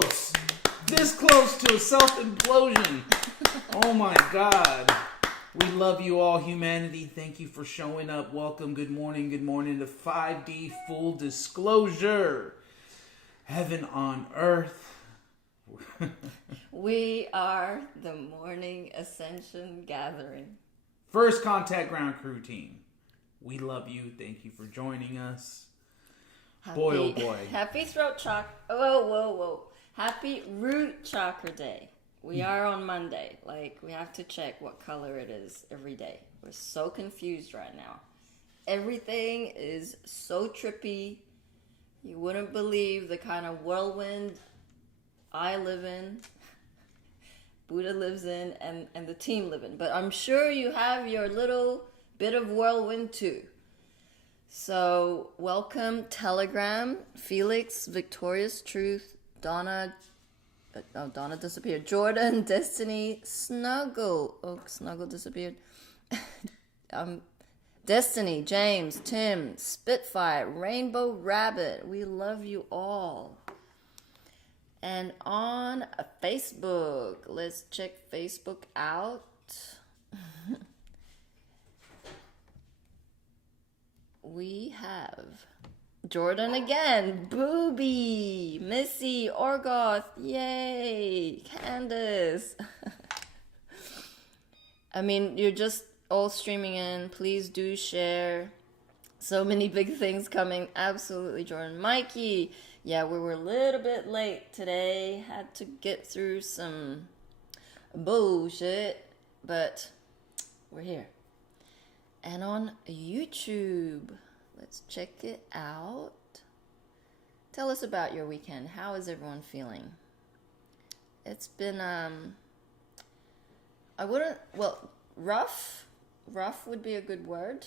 close. This close to a self-implosion. Oh my God. We love you all, humanity. Thank you for showing up. Welcome. Good morning to 5D Full Disclosure. Heaven on earth. We are the morning Ascension gathering. First Contact Ground Crew team. We love you. Thank you for joining us. Boy, oh boy. Happy throat chakra. Whoa. Happy root chakra day. We are on Monday. We have to check what color it is every day. We're so confused right now. Everything is so trippy. You wouldn't believe the kind of whirlwind I live in, Buddha lives in, and the team live in. But I'm sure you have your little bit of whirlwind too. So, welcome Telegram, Felix, Victorious Truth, Donna disappeared. Jordan, Destiny, Snuggle. Oh, Snuggle disappeared. Destiny, James, Tim, Spitfire, Rainbow Rabbit. We love you all. And on Facebook, let's check Facebook out. We have Jordan again, Booby, Missy, Orgoth, yay, Candace. I mean, you're just all streaming in. Please do share. So many big things coming. Absolutely, Jordan. Mikey, yeah, we were a little bit late today. Had to get through some bullshit, but we're here. And on YouTube, let's check it out. Tell us about your weekend. How is everyone feeling? It's been, rough. Rough would be a good word.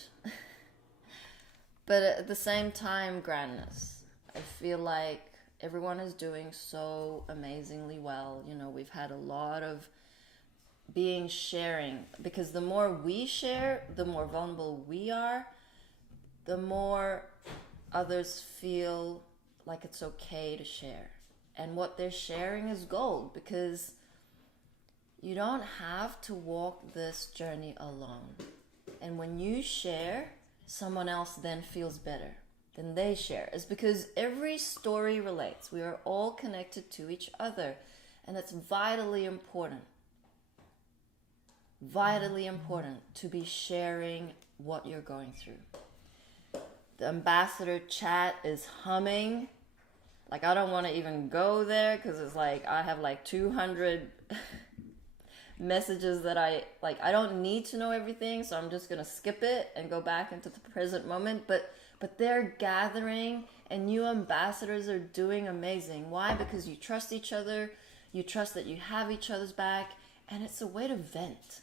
But at the same time, grandness. I feel like everyone is doing so amazingly well. You know, we've had a lot of sharing, because the more we share, the more vulnerable we are, the more others feel like it's okay to share. And what they're sharing is gold, because you don't have to walk this journey alone. And when you share, someone else then feels better. Then they share. It's because every story relates. We are all connected to each other. And it's vitally important to be sharing what you're going through. The ambassador chat is humming. I don't want to even go there, because it's I have 200 messages that I don't need to know everything, so I'm just going to skip it and go back into the present moment. But they're gathering, and you ambassadors are doing amazing. Why? Because you trust each other, you trust that you have each other's back, and it's a way to vent.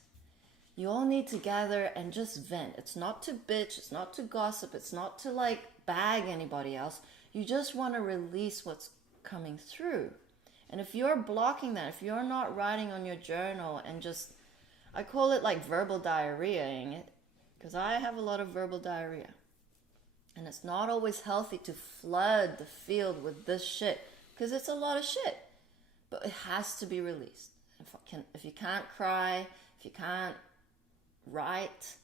You all need to gather and just vent. It's not to bitch, it's not to gossip, it's not to bag anybody else. You just want to release what's coming through. And if you're blocking that, if you're not writing on your journal and just, I call it verbal diarrheaing it, because I have a lot of verbal diarrhea. And it's not always healthy to flood the field with this shit, because it's a lot of shit. But it has to be released. If you can't cry, if you can't write,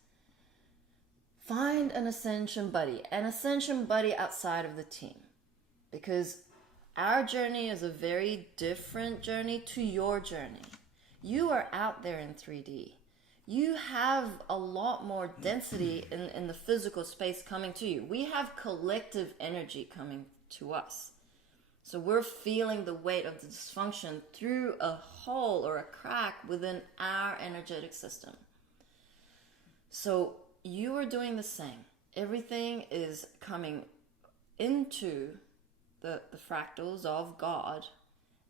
find an Ascension buddy outside of the team, because our journey is a very different journey to your journey. You are out there in 3D. You have a lot more density in the physical space coming to you. We have collective energy coming to us. So we're feeling the weight of the dysfunction through a hole or a crack within our energetic system. So you are doing the same. Everything is coming into the fractals of God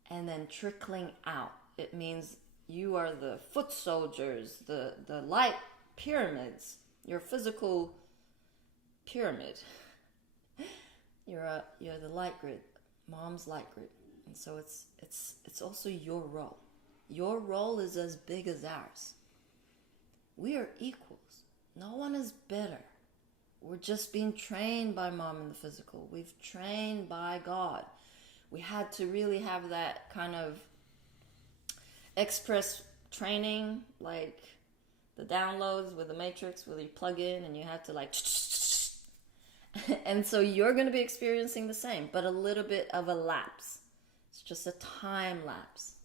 and then trickling out. It means you are the foot soldiers, the light pyramids, your physical pyramid. You're the light grid, mom's light grid. And so it's also your role. Your role is as big as ours. We are equals. No one is better. We're just being trained by mom in the physical. We've trained by God. We had to really have that kind of express training, like the downloads with the Matrix, where you plug in and you have to like and so you're going to be experiencing the same, but a little bit of a lapse. It's just a time lapse.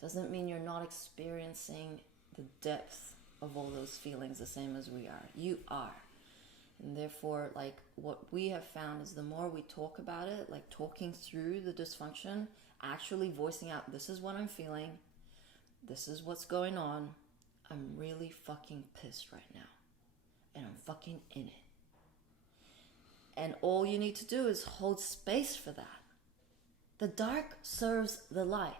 Doesn't mean you're not experiencing the depth of all those feelings the same as we are. You are. And therefore, like, what we have found is the more we talk about it, like talking through the dysfunction, actually voicing out, this is what I'm feeling, this is what's going on, I'm really fucking pissed right now. And I'm fucking in it. And all you need to do is hold space for that. The dark serves the light.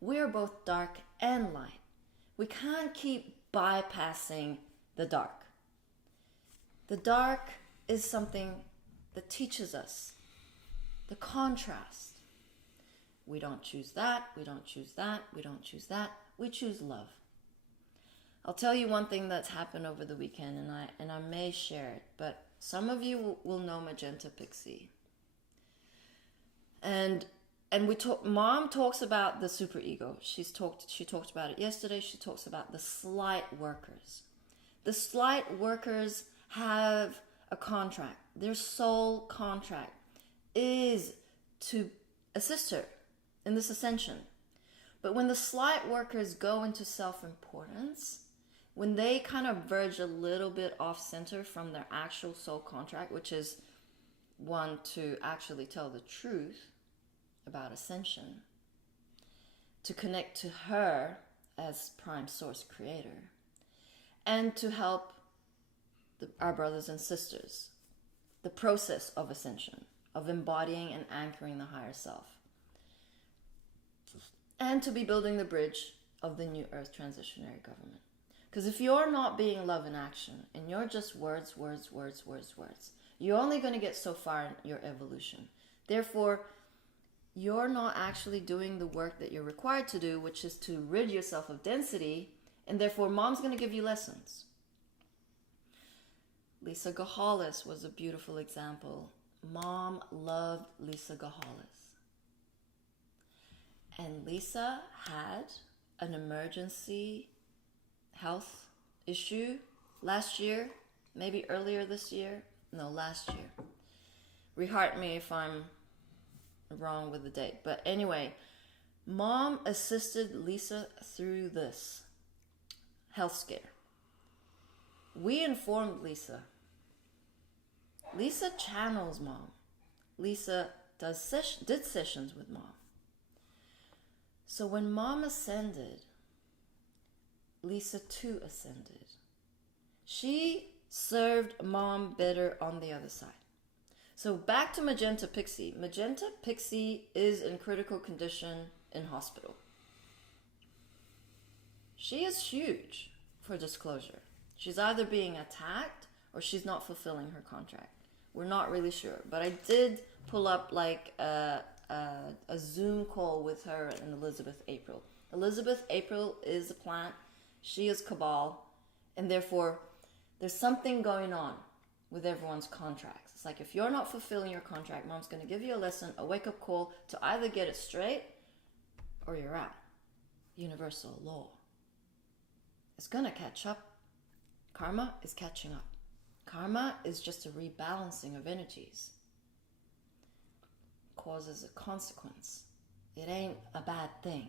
We're both dark and light. We can't keep bypassing the dark. The dark is something that teaches us the contrast. We don't choose that, we don't choose that, we don't choose that. We choose love. I'll tell you one thing that's happened over the weekend, and I may share it, but some of you will know Magenta Pixie. And Mom talks about the superego. She talked about it yesterday. She talks about the slight workers. The slight workers have a contract. Their sole contract is to assist her in this ascension. But when the slight workers go into self-importance, when they kind of verge a little bit off center from their actual soul contract, which is one, to actually tell the truth about ascension, to connect to her as prime source creator, and to help our brothers and sisters, the process of ascension, of embodying and anchoring the higher self, and to be building the bridge of the new earth transitionary government. Because if you're not being love in action and you're just words, you're only going to get so far in your evolution. Therefore, you're not actually doing the work that you're required to do, which is to rid yourself of density, and therefore Mom's going to give you lessons. Lisa Gahalis was a beautiful example. Mom loved Lisa Gahalis. And Lisa had an emergency health issue last year, maybe earlier this year. No, last year. Reheart me if I'm wrong with the date. But anyway, Mom assisted Lisa through this health scare. We informed Lisa. Lisa channels Mom. Lisa did sessions with Mom. So when Mom ascended, Lisa too ascended. She served Mom better on the other side. So back to Magenta Pixie. Magenta Pixie is in critical condition in hospital. She is huge, for disclosure. She's either being attacked or she's not fulfilling her contract. We're not really sure. But I did pull up like a Zoom call with her and Elizabeth April. Elizabeth April is a plant. She is Cabal. And therefore, there's something going on with everyone's contracts. It's like if you're not fulfilling your contract, Mom's going to give you a lesson, a wake-up call to either get it straight or you're out. Universal law. It's going to catch up. Karma is catching up. Karma is just a rebalancing of energies. Causes a consequence. It ain't a bad thing.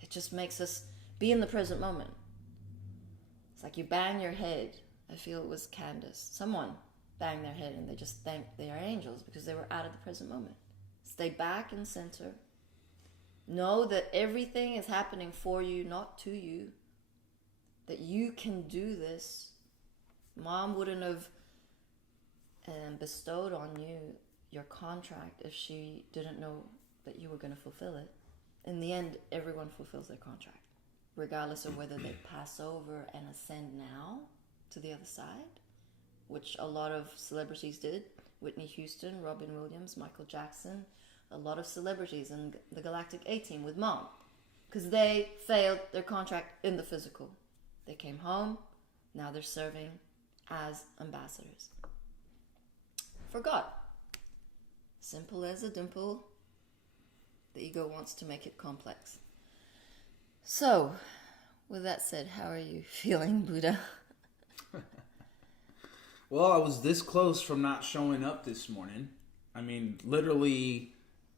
It just makes us be in the present moment. It's like you bang your head. I feel it was Candace. Someone banged their head and they just thanked their angels because they were out of the present moment. Stay back in center. Know that everything is happening for you, not to you. That you can do this. Mom wouldn't have bestowed on you your contract if she didn't know that you were going to fulfill it. In the end, everyone fulfills their contract, regardless of whether they pass over and ascend now to the other side, which a lot of celebrities did. Whitney Houston, Robin Williams, Michael Jackson, a lot of celebrities in the Galactic A-Team with Mom, because they failed their contract in the physical. They came home, now they're serving as ambassadors. For God. Simple as a dimple, The ego wants to make it complex. So, with that said, how are you feeling, Buddha? Well, I was this close from not showing up this morning. I mean, literally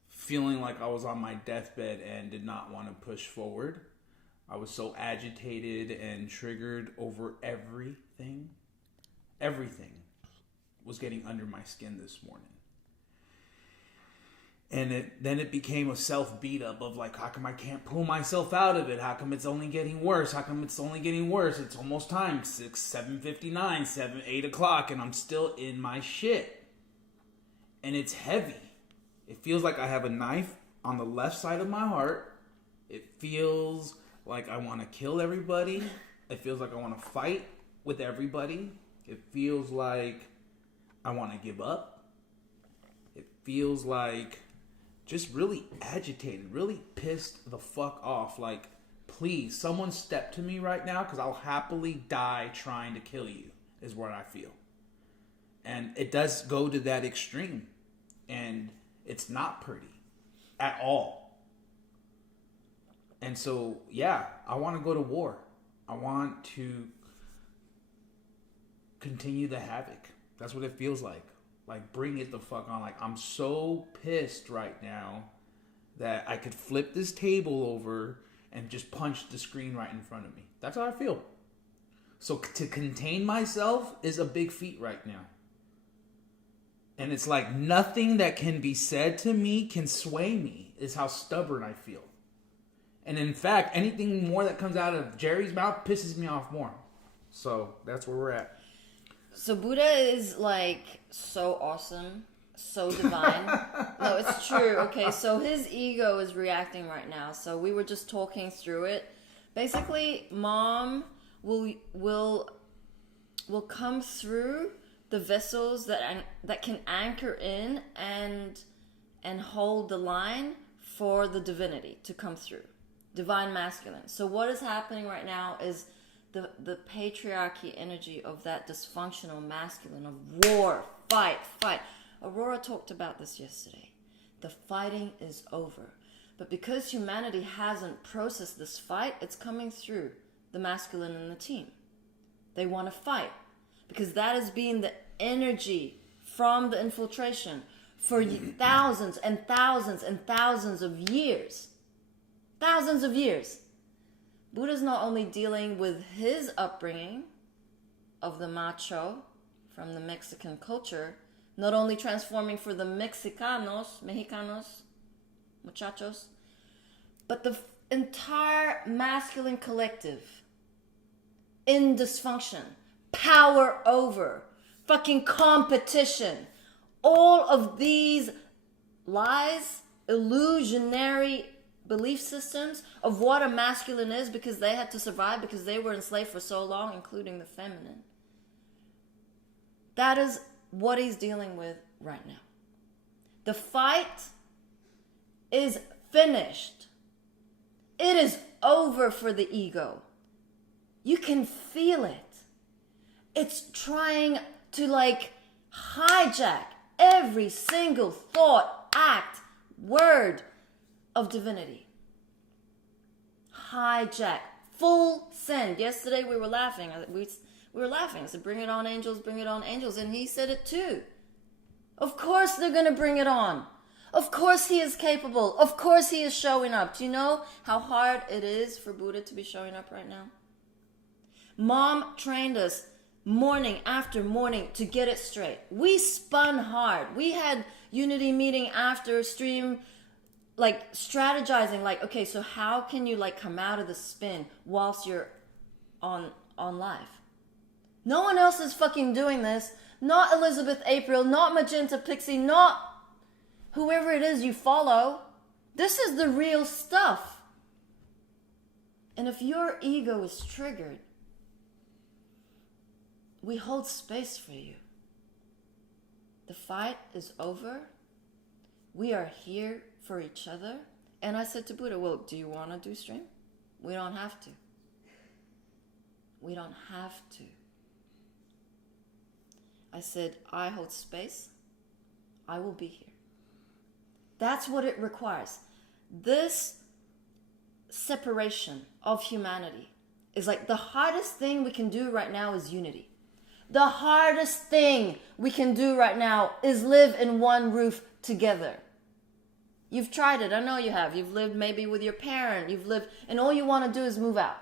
feeling like I was on my deathbed and did not want to push forward. I was so agitated and triggered over everything. Everything was getting under my skin this morning. And then it became a self beat up of like, how come I can't pull myself out of it? How come it's only getting worse? How come it's only getting worse? It's almost time, 7:59, 8 o'clock, and I'm still in my shit. And it's heavy. It feels like I have a knife on the left side of my heart. It feels like I want to kill everybody. It feels like I want to fight with everybody. It feels like I want to give up. It feels like just really agitated, really pissed the fuck off. Like, please, someone step to me right now because I'll happily die trying to kill you, is what I feel. And it does go to that extreme. And it's not pretty at all. And so, yeah, I want to go to war. I want to continue the havoc. That's what it feels like. Like, bring it the fuck on. Like, I'm so pissed right now that I could flip this table over and just punch the screen right in front of me. That's how I feel. So to contain myself is a big feat right now. And it's like nothing that can be said to me can sway me, is how stubborn I feel. And in fact, anything more that comes out of Jerry's mouth pisses me off more. So that's where we're at. So Buddha is like so awesome, so divine. No, it's true. Okay, so his ego is reacting right now. So we were just talking through it. Basically, mom will come through the vessels that can anchor in and hold the line for the divinity to come through. Divine masculine. So what is happening right now is the patriarchy energy of that dysfunctional masculine of war, fight. Aurora talked about this yesterday. The fighting is over. But because humanity hasn't processed this fight, it's coming through the masculine in the team. They want to fight because that has been the energy from the infiltration for thousands and thousands and thousands of years. Thousands of years. Buddha's not only dealing with his upbringing of the macho from the Mexican culture, not only transforming for the Mexicanos, muchachos, but the entire masculine collective in dysfunction, power over, fucking competition. All of these lies, illusionary belief systems of what a masculine is because they had to survive because they were enslaved for so long, including the feminine. That is what he's dealing with right now. The fight is finished. It is over for the ego. You can feel it. It's trying to like hijack every single thought, act, word of divinity. Hijack. Full send. Yesterday we were laughing. We were laughing. I said, bring it on, angels, bring it on, angels. And he said it too. Of course they're going to bring it on. Of course he is capable. Of course he is showing up. Do you know how hard it is for Buddha to be showing up right now? Mom trained us morning after morning to get it straight. We spun hard. We had unity meeting after stream, like strategizing, like, okay, so how can you like come out of the spin whilst you're on live? No one else is fucking doing this. Not Elizabeth April, not Magenta Pixie, not whoever it is you follow. This is the real stuff. And if your ego is triggered, we hold space for you. The fight is over. We are here for each other. And I said to Buddha, well, do you want to do stream? We don't have to. We don't have to. I said, I hold space. I will be here. That's what it requires. This separation of humanity is like the hardest thing we can do right now is unity. The hardest thing we can do right now is live in one roof together. You've tried it. I know you have. You've lived maybe with your parent. You've lived, and all you want to do is move out.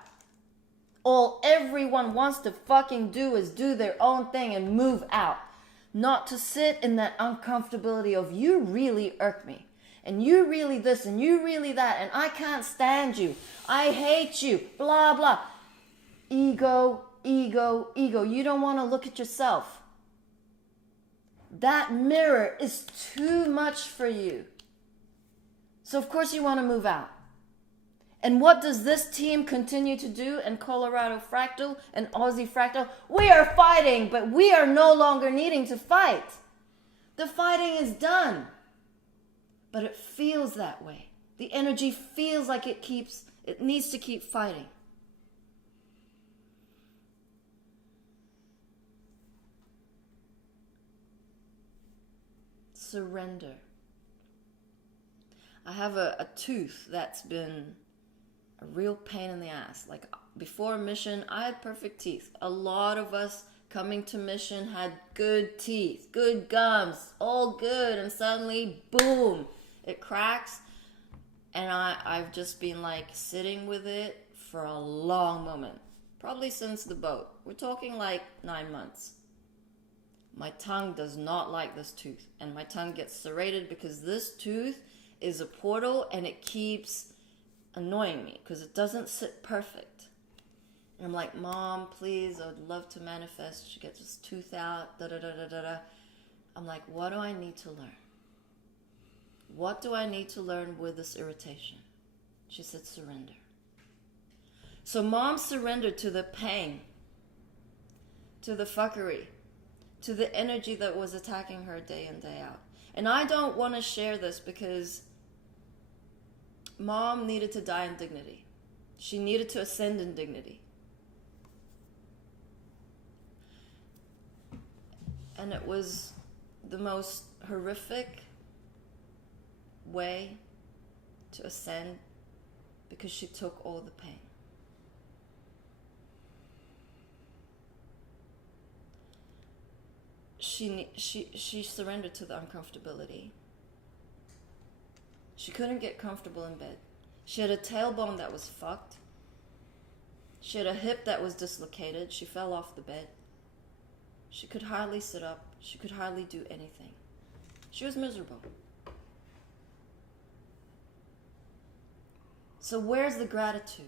All everyone wants to fucking do is do their own thing and move out. Not to sit in that uncomfortability of you really irk me. And you really this and you really that. And I can't stand you. I hate you. Blah, blah. Ego, ego, ego. You don't want to look at yourself. That mirror is too much for you. So of course you want to move out. And what does this team continue to do in Colorado Fractal and Aussie Fractal? We are fighting, but we are no longer needing to fight. The fighting is done. But it feels that way. The energy feels like it needs to keep fighting. Surrender. I have a tooth that's been a real pain in the ass. Like before mission, I had perfect teeth. A lot of us coming to mission had good teeth, good gums, all good. And suddenly, boom, it cracks. And I've just been like sitting with it for a long moment. Probably since the boat. We're talking like 9 months. My tongue does not like this tooth. And my tongue gets serrated because this tooth is a portal and it keeps annoying me because it doesn't sit perfect. And I'm like, Mom, please, I would love to manifest. She gets this tooth out, da-da-da-da-da-da. I'm like, what do I need to learn? What do I need to learn with this irritation? She said, surrender. So Mom surrendered to the pain, to the fuckery, to the energy that was attacking her day in, day out. And I don't want to share this because Mom needed to die in dignity. She needed to ascend in dignity. And it was the most horrific way to ascend because she took all the pain. She surrendered to the uncomfortability. She couldn't get comfortable in bed. She had a tailbone that was fucked. She had a hip that was dislocated. She fell off the bed. She could hardly sit up. She could hardly do anything. She was miserable. So where's the gratitude?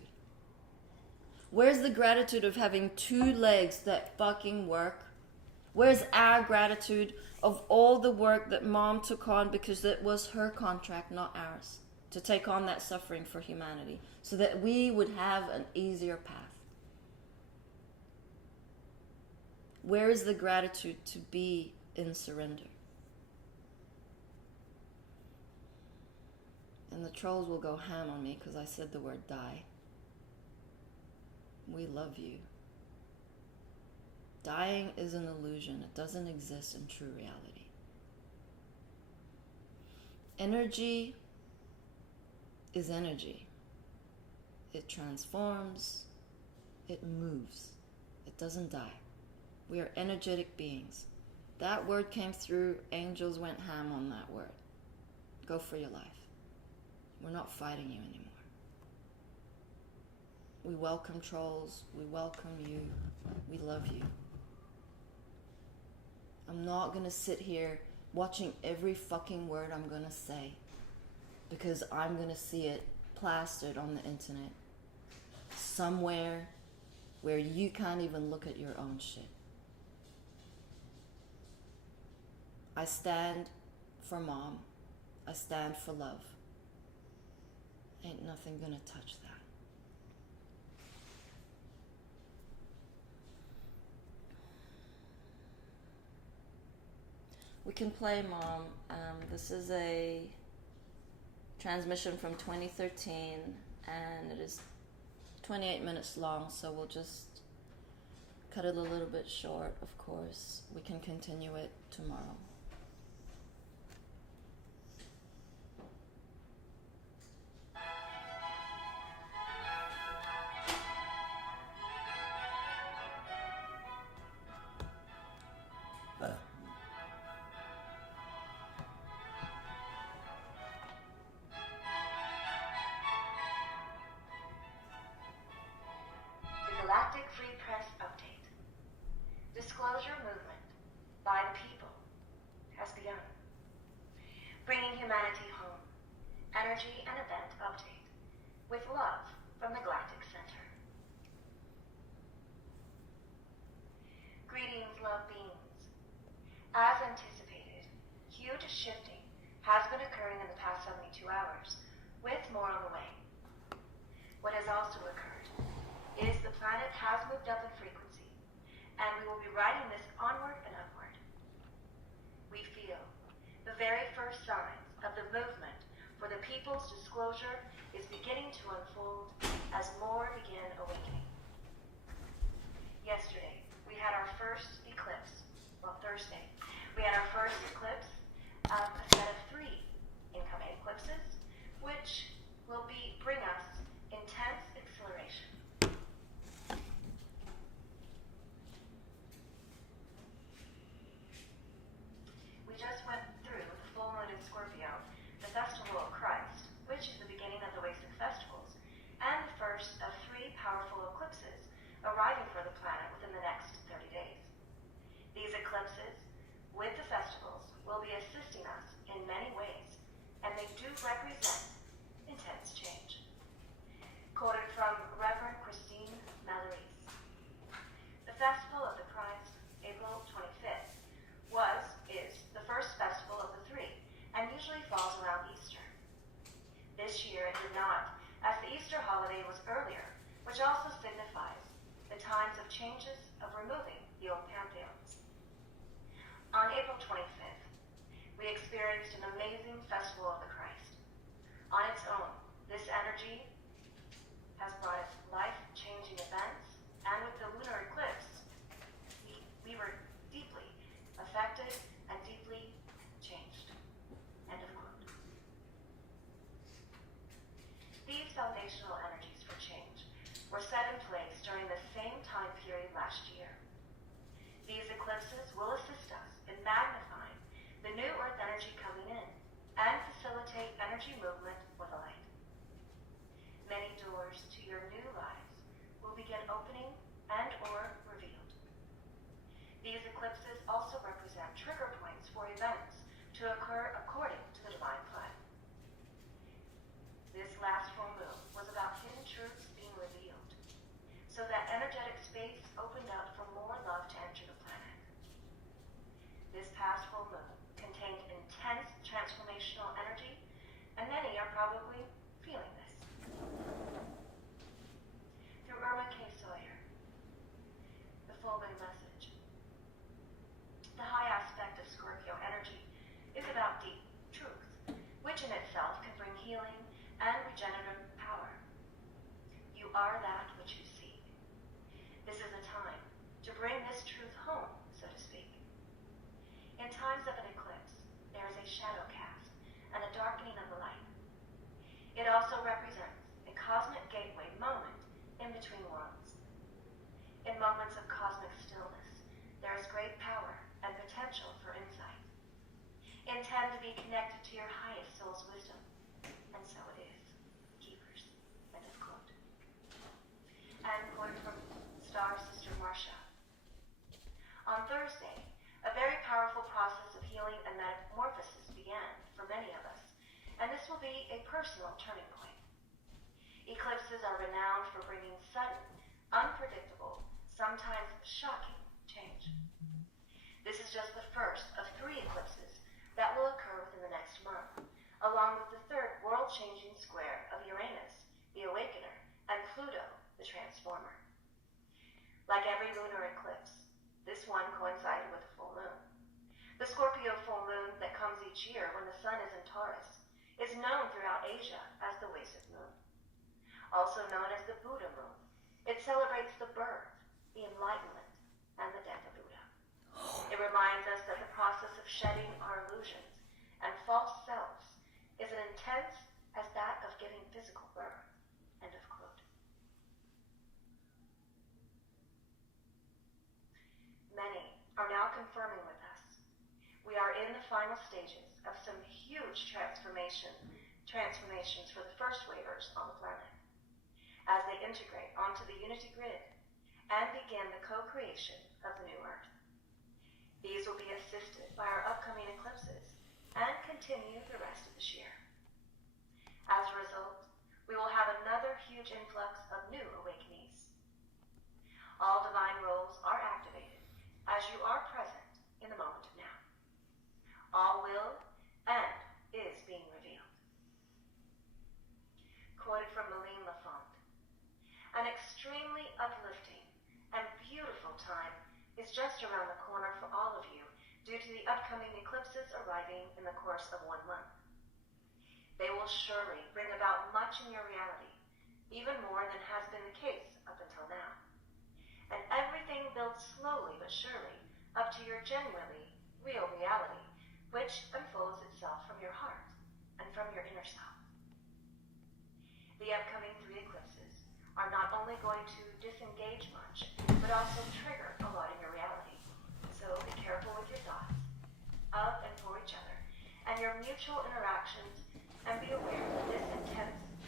Where's the gratitude of having 2 legs that fucking work? Where's our gratitude of all the work that Mom took on because it was her contract, not ours, to take on that suffering for humanity so that we would have an easier path? Where is the gratitude to be in surrender? And the trolls will go ham on me because I said the word die. We love you. Dying is an illusion. It doesn't exist in true reality. Energy is energy. It transforms. It moves. It doesn't die. We are energetic beings. That word came through. Angels went ham on that word. Go for your life. We're not fighting you anymore. We welcome trolls. We welcome you. We love you. I'm not going to sit here watching every fucking word I'm going to say because I'm going to see it plastered on the internet somewhere where you can't even look at your own shit. I stand for Mom. I stand for love. Ain't nothing going to touch that. We can play, Mom. This is a transmission from 2013, and it is 28 minutes long, so we'll just cut it a little bit short, of course. We can continue it tomorrow. energy and event update. With love from the Galactic Center. Greetings, love beings. As anticipated, huge shifting has been occurring in the past 72 hours, with more on the way. What has also occurred is the planet has moved up in frequency, and we will be riding this onward and upward. We feel the very first signs of the movement for the people's disclosure is beginning to unfold as more begin awakening. Yesterday, we had our first eclipse. Well, Thursday, we had our first eclipse of a set of 3 incoming eclipses, which will bring us intense acceleration. We just went through the full moon in Scorpio, the Festival of Christ, which is the beginning of the Wasic festivals, and the first of 3 powerful eclipses arriving for the planet within the next 30 days. These eclipses, with the festivals, will be assisting us in many ways, and they do represent intense change. Quoted from Reverend Christine Mallory's. The Festival of the Christ, April 25th, is the first festival of the 3, and usually falls around Easter. This year it did not, as the Easter holiday was earlier, which also signifies the times of changes of removing the old pantheons. On April 25th, we experienced an amazing Festival of the Christ. On its own, this energy has brought us life-changing events, and with the lunar eclipse, we were deeply affected and deeply changed. End of quote. These foundational energies for change were set in place during the same time period last year. These eclipses will assist us in magnifying the new Earth energy coming in and facilitate energy movement with the light. Many doors to your new lives will begin opening and or revealed. These eclipses also represent trigger points for events to occur according to the divine plan. This last full moon was about hidden truths being revealed, so that energetic space opened up for more love to enter the planet. This past full moon contained intense transformational energy, and many are probably feeling this. Through Irwin K. Sawyer, the full moon message. The high aspect of Scorpio energy is about deep truth, which in itself can bring healing and regenerative power. You are that which you seek. This is a time to bring this truth home, so to speak. In times of an eclipse, there is a shadow cast and a darkening of the light. It also represents a cosmic gateway moment in between worlds. In moments of cosmic stillness, there is great power and potential for insight. Intend to be connected to your highest soul's wisdom, and so it is. Keepers. End of quote. And quote from Star Sister Marcia. On Thursday, a very powerful process of healing and metamorphosis began for many of us, and this will be a personal turning point. Eclipses are renowned for bringing sudden, unpredictable, sometimes shocking change. This is just the first of 3 eclipses that will occur within the next month, along with the 3rd world-changing square of Uranus, the Awakener, and Pluto, the Transformer. Like every lunar eclipse, this one coincided with the full moon. The Scorpio full moon that comes each year when the sun is in Taurus is known throughout Asia as the Wasic moon. Also known as the Buddha moon, it celebrates the birth, the enlightenment, and the death of Buddha. It reminds us that the process of shedding our illusions and false selves is as intense as that of giving physical birth. End of quote. Many are now confirming with us. We are in the final stages of some huge transformations for the first wavers on the planet, as they integrate onto the unity grid and begin the co-creation of the new Earth. These will be assisted by our upcoming eclipses and continue the rest of this year. As a result, we will have another huge influx of new awakenees. All divine roles are activated as you are present in the moment of now. All will and is being revealed. Quoted from Malene Lafont. An extremely uplifting and beautiful time is just around the corner for all of you due to the upcoming eclipses arriving in the course of 1 month. They will surely bring about much in your reality, even more than has been the case up until now. And everything builds slowly but surely up to your genuinely real reality, which unfolds itself from your heart and from your inner self. The upcoming 3 eclipses are not only going to disengage much, but also trigger a lot in your reality. So be careful with your thoughts, of and for each other, and your mutual interactions, and be aware that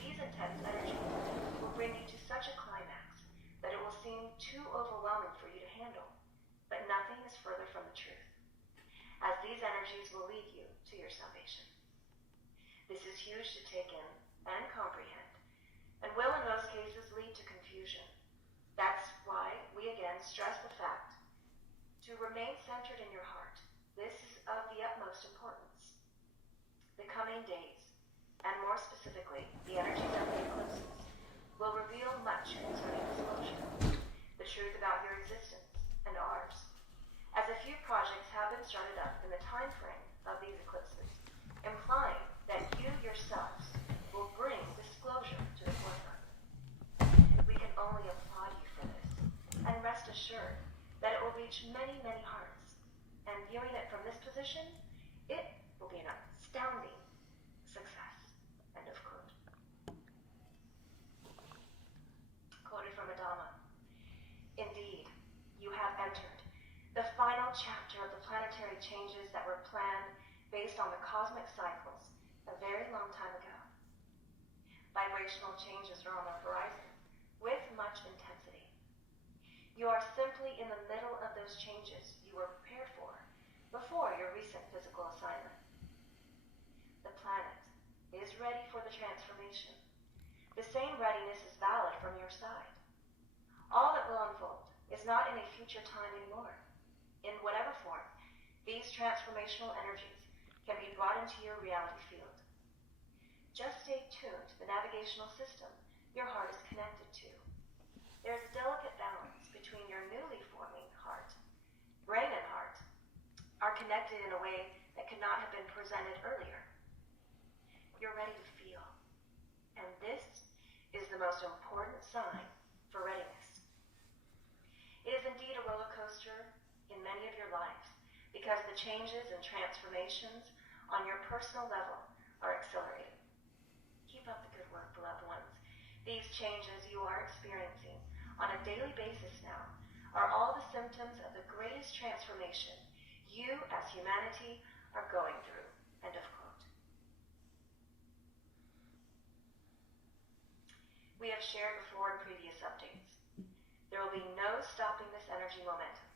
these intense energies will bring you to such a climax that it will seem too overwhelming for you to handle, but nothing is further from the truth, as these energies will lead you to your salvation. This is huge to take in and comprehend, and will in most cases lead to confusion. That's why we again stress the fact to remain centered in your heart. This is of the utmost importance. The coming days, and more specifically, the energies of the eclipses, will reveal much concerning disclosure, the truth about your existence and ours, as a few projects have been started up in the time frame of these eclipses, implying that you yourselves will bring disclosure to the forefront. We can only applaud you for this, and rest assured that it will reach many, many hearts, and viewing it from this position, it will be an astounding success. End of quote. Quoted from Adama. Indeed, you have entered the final chapter of the planetary changes that were planned based on the cosmic cycles a very long time ago. Vibrational changes are on the horizon with much intensity. You are simply in the middle of those changes you were prepared for before your recent physical assignment. The planet is ready for the transformation. The same readiness is valid from your side. All that will unfold is not in a future time anymore. In whatever form, these transformational energies can be brought into your reality field. Just stay tuned to the navigational system your heart is connected to. There's a delicate balance between your newly forming heart. Brain and heart are connected in a way that could not have been presented earlier. You're ready to feel, and this is the most important sign for readiness. It is indeed a roller coaster in many of your lives because the changes and transformations on your personal level are accelerating. Keep up the good work, beloved ones. These changes you are experiencing on a daily basis now are all the symptoms of the greatest transformation you as humanity are going through. End of quote. We have shared before in previous updates. There will be no stopping this energy momentum.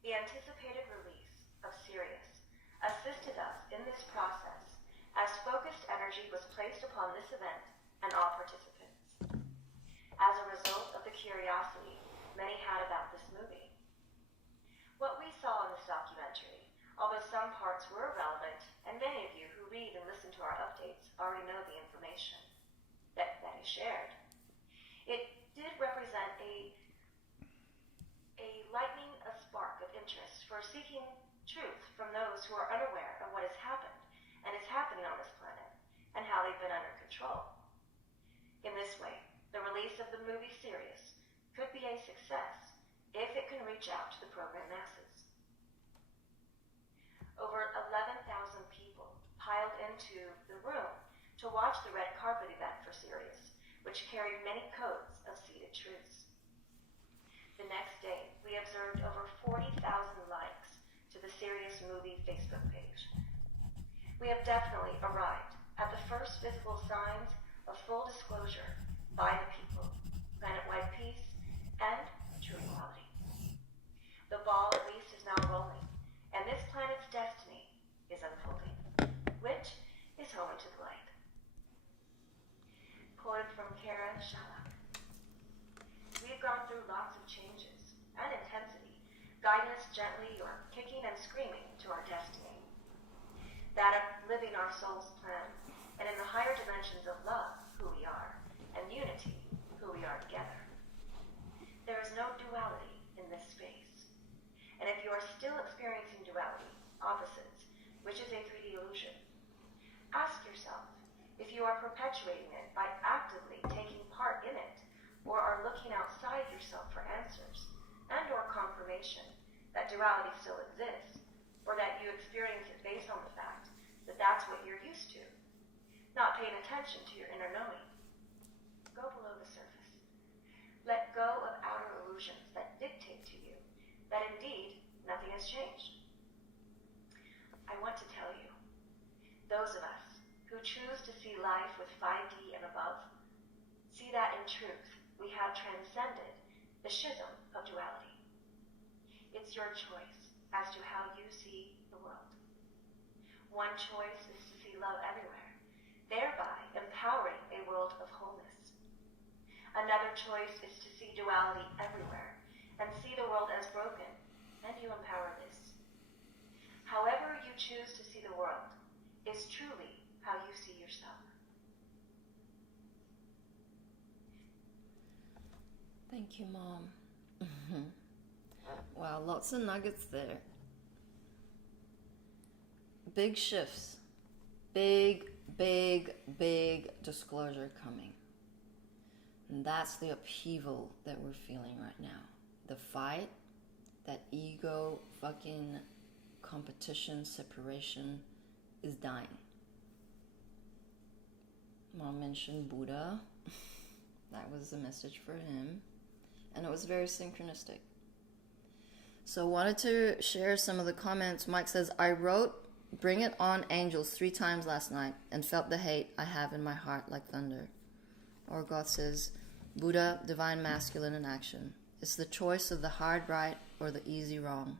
The anticipated release of Sirius assisted us in this process as focused energy was placed upon this event and all participants. As a result of the curiosity many had about this movie. What we saw in this documentary, although some parts were relevant, and many of you who read and listen to our updates already know the information that is shared, it did represent a lightning, a spark of interest for seeking truth from those who are unaware of what has happened and is happening on this planet and how they've been under control. In this way, the release of the movie Sirius could be a success if it can reach out to the program masses. Over 11,000 people piled into the room to watch the red carpet event for Sirius, which carried many codes of seeded truths. The next day, we observed over 40,000 likes to the Sirius Movie Facebook page. We have definitely arrived at the first visible signs of full disclosure by the people, planet-wide peace, and true equality. The ball, at least, is now rolling, and this planet's destiny is unfolding, which is home into the light. Kara Shalak. We've gone through lots of changes and intensity, guiding us gently or kicking and screaming to our destiny. That of living our soul's plan, and in the higher dimensions of love, who we are, and unity, who we are together. There is no duality in this space. And if you are still experiencing duality, opposites, which is a 3D illusion, ask yourself if you are perpetuating it by actively taking part in it, or are looking outside yourself for answers and or confirmation that duality still exists, or that you experience it based on the fact that that's what you're used to, not paying attention to your inner knowing. Go below the surface. Let go of outer illusions that dictate to you that indeed nothing has changed. I want to tell you, those of us who choose to see life with 5D and above, see that in truth we have transcended the schism of duality. It's your choice as to how you see the world. One choice is to see love everywhere, thereby empowering a world of wholeness. Another choice is to see duality everywhere and see the world as broken, and you empower this. However you choose to see the world is truly how you see yourself. Thank you, Mom. Wow, lots of nuggets there. Big shifts. Big disclosure coming. And that's the upheaval that we're feeling right now. The fight, that ego fucking competition, separation is dying. Mom mentioned Buddha. That was the message for him. And it was very synchronistic. So wanted to share some of the comments. Mike says, I wrote Bring It On Angels 3 times last night and felt the hate I have in my heart like thunder. Or God says, Buddha, divine masculine in action. It's the choice of the hard right or the easy wrong.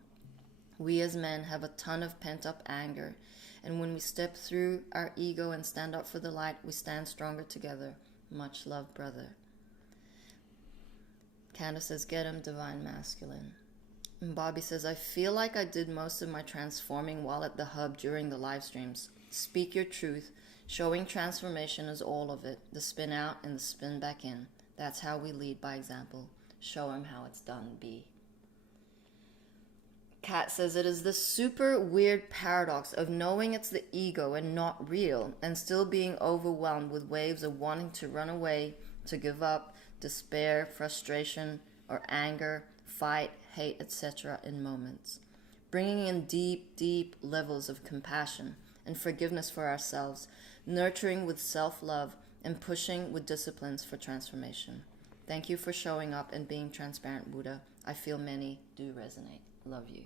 We as men have a ton of pent-up anger, and when we step through our ego and stand up for the light, we stand stronger together. Much love, brother. Candace says, get him, divine masculine. And Bobby says, I feel like I did most of my transforming while at the hub during the live streams. Speak your truth. Showing transformation is all of it. The spin out and the spin back in. That's how we lead by example. Show him how it's done, B. Kat says, it is the super weird paradox of knowing it's the ego and not real, and still being overwhelmed with waves of wanting to run away, to give up, despair, frustration, or anger, fight, hate, etc. in moments. Bringing in deep levels of compassion and forgiveness for ourselves, nurturing with self-love, and pushing with disciplines for transformation. Thank you for showing up and being transparent, Buddha. I feel many do resonate. Love you.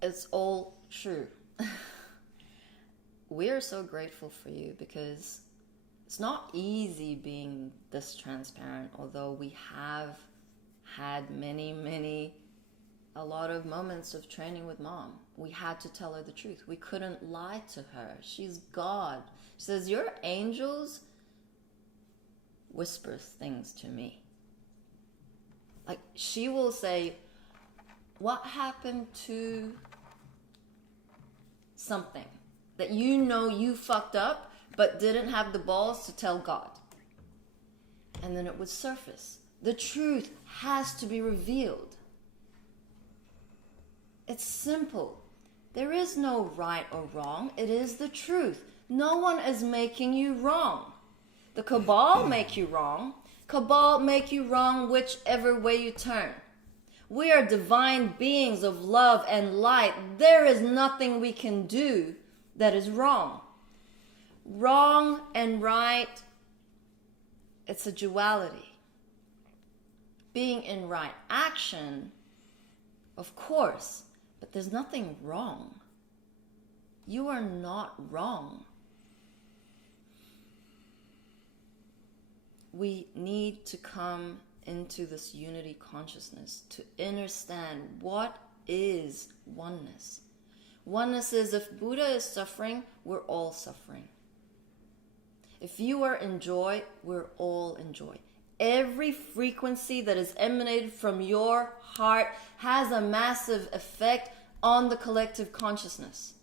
It's all true. We are so grateful for you because it's not easy being this transparent, although we have had a lot of moments of training with Mom. We had to tell her the truth. We couldn't lie to her. She's God. She says, your angels whisper things to me. Like, she will say, what happened to something that you know you fucked up but didn't have the balls to tell God? And then it would surface. The truth has to be revealed. It's simple. There is no right or wrong. It is the truth. No one is making you wrong. The cabal make you wrong. Cabal make you wrong whichever way you turn. We are divine beings of love and light. There is nothing we can do that is wrong. Wrong and right, it's a duality. Being in right action, of course, but there's nothing wrong. You are not wrong. We need to come into this unity consciousness to understand what is oneness. Oneness is if Buddha is suffering, we're all suffering. If you are in joy, we're all in joy. Every frequency that is emanated from your heart has a massive effect on the collective consciousness.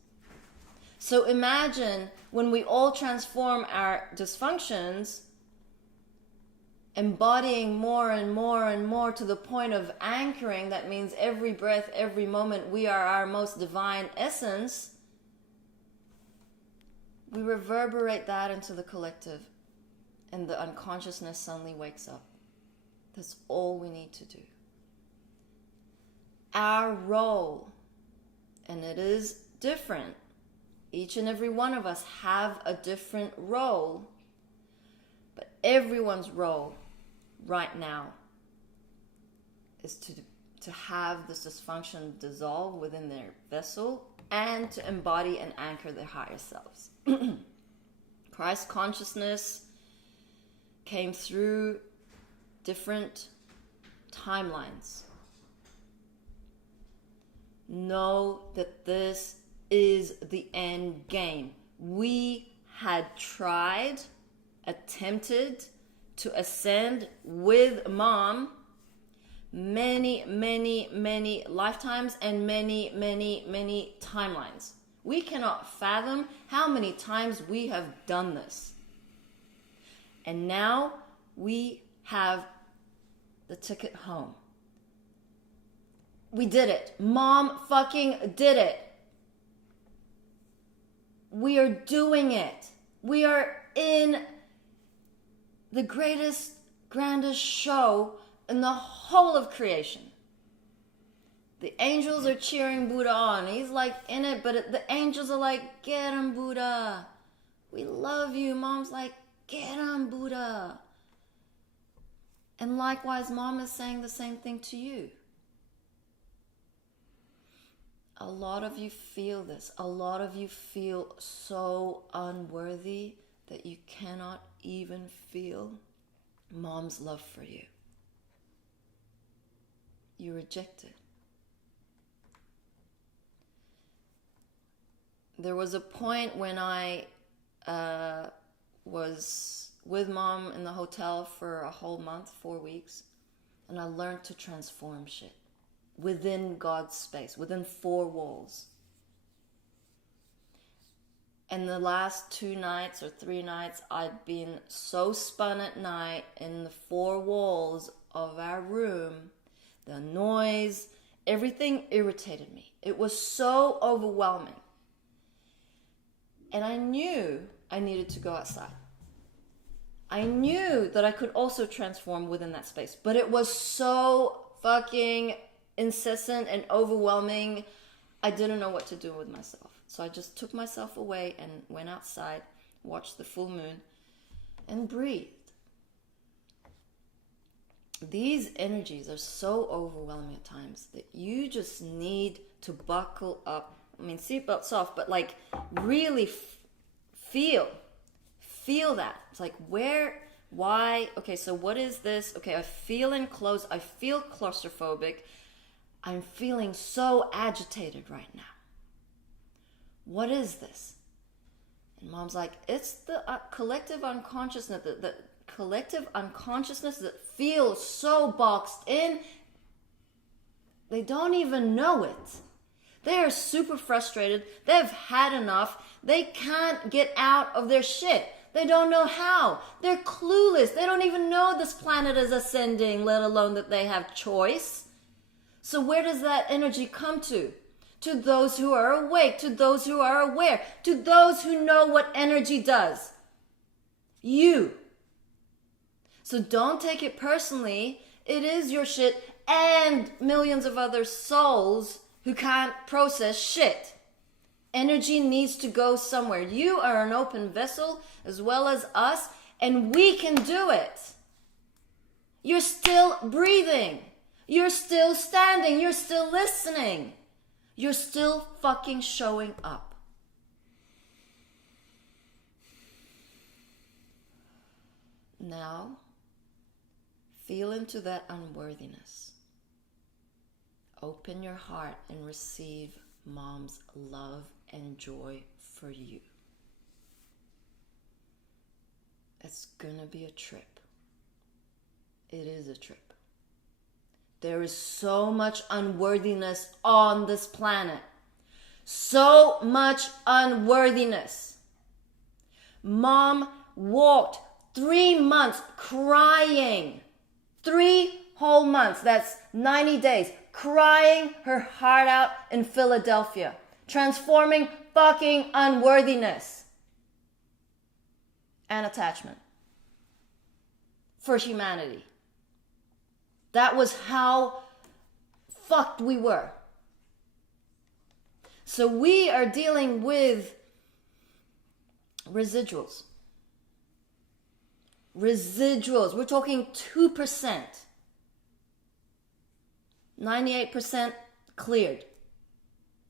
So imagine when we all transform our dysfunctions, embodying more and more and more to the point of anchoring. That means every breath, every moment, we are our most divine essence. We reverberate that into the collective, and the unconsciousness suddenly wakes up. That's all we need to do. Our role, and it is different. Each and every one of us have a different role, but everyone's role right now is to have this dysfunction dissolve within their vessel and to embody and anchor their higher selves. Christ consciousness came through different timelines. Know that this is the end game. We had attempted to ascend with Mom many, many, many lifetimes and many, many, many timelines. We cannot fathom how many times we have done this. And now we have the ticket home. We did it. Mom fucking did it. We are doing it. We are in the greatest, grandest show in the whole of creation. The angels are cheering Buddha on. He's like in it, but the angels are like, get him, Buddha. We love you. Mom's like, get him, Buddha. And likewise, Mom is saying the same thing to you. A lot of you feel this. A lot of you feel so unworthy that you cannot even feel Mom's love for you. You reject it. There was a point when I was with Mom in the hotel for a whole month, 4 weeks, and I learned to transform shit within God's space, within 4 walls. And the last 2 nights or 3 nights, I'd been so spun at night in the 4 walls of our room. The noise, everything irritated me. It was so overwhelming. And I knew I needed to go outside. I knew that I could also transform within that space. But it was so fucking incessant and overwhelming. I didn't know what to do with myself. So I just took myself away and went outside, watched the full moon, and breathed. These energies are so overwhelming at times that you just need to buckle up. I mean, seatbelts off, but like really feel that. It's like why? Okay, so what is this? Okay, I feel enclosed. I feel claustrophobic. I'm feeling so agitated right now. What is this? And Mom's like, it's the collective unconsciousness, the collective unconsciousness that feels so boxed in, they don't even know it. They are super frustrated. They've had enough. They can't get out of their shit. They don't know how. They're clueless. They don't even know this planet is ascending, let alone that they have choice. So where does that energy come to? To those who are awake, to those who are aware, to those who know what energy does. You. So don't take it personally. It is your shit and millions of other souls who can't process shit. Energy needs to go somewhere. You are an open vessel as well as us, and we can do it. You're still breathing. You're still standing. You're still listening. You're still fucking showing up. Now, feel into that unworthiness. Open your heart and receive Mom's love and joy for you. It's gonna be a trip. It is a trip. There is so much unworthiness on this planet. So much unworthiness. Mom walked 3 months crying. 3 whole months. That's 90 days. Crying her heart out in Philadelphia. Transforming fucking unworthiness and attachment for humanity. That was how fucked we were. So we are dealing with residuals. Residuals. We're talking 2%. 98% cleared.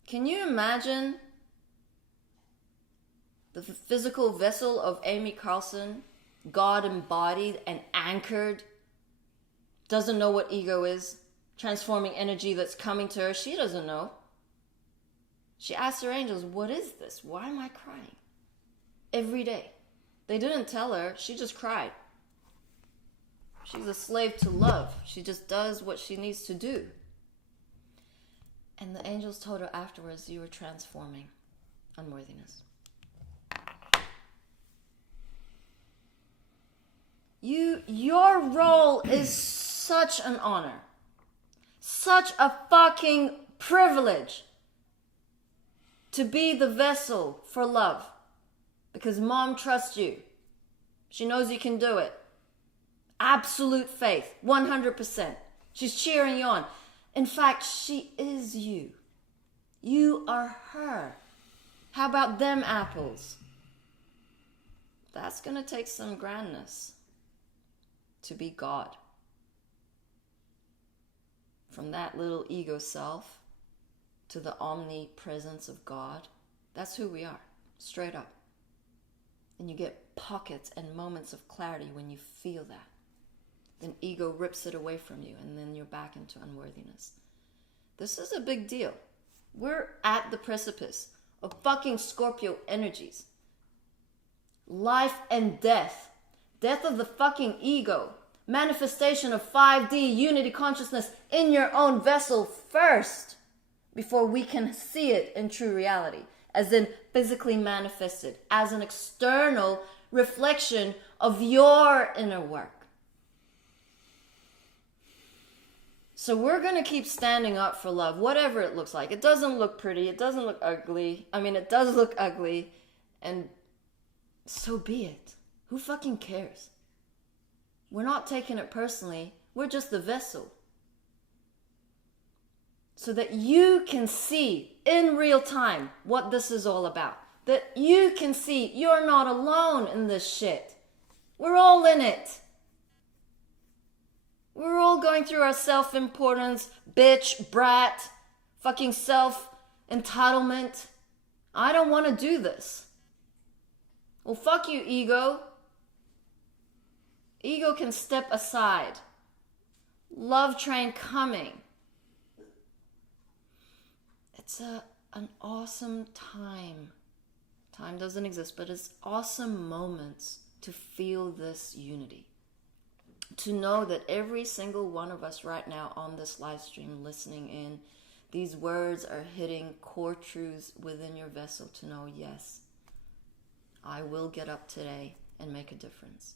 Can you imagine the physical vessel of Amy Carlson, God embodied and anchored, doesn't know what ego is, transforming energy that's coming to her? She doesn't know. She asked her angels, what is this? Why am I crying? Every day. They didn't tell her. She just cried. She's a slave to love. She just does what she needs to do. And the angels told her afterwards, you were transforming unworthiness. Your role is such an honor. Such a fucking privilege to be the vessel for love. Because Mom trusts you. She knows you can do it. Absolute faith. 100%. She's cheering you on. In fact, she is you. You are her. How about them apples? That's going to take some grandness to be God. From that little ego self to the omnipresence of God. That's who we are. Straight up. And you get pockets and moments of clarity when you feel that. Then ego rips it away from you, and then you're back into unworthiness. This is a big deal. We're at the precipice of fucking Scorpio energies. Life and death. Death of the fucking ego. Manifestation of 5D unity consciousness in your own vessel first, before we can see it in true reality, as in physically manifested, as an external reflection of your inner work. So we're going to keep standing up for love, whatever it looks like. It doesn't look pretty. It doesn't look ugly. I mean, it does look ugly. And so be it. Who fucking cares? We're not taking it personally. We're just the vessel. So that you can see in real time what this is all about. That you can see you're not alone in this shit. We're all in it. We're all going through our self-importance, bitch, brat, fucking self-entitlement. I don't want to do this. Well, fuck you, ego. Ego can step aside. Love train coming. It's an awesome time. Time doesn't exist, but it's awesome moments to feel this unity. To know that every single one of us right now on this live stream listening in, these words are hitting core truths within your vessel to know, yes, I will get up today and make a difference.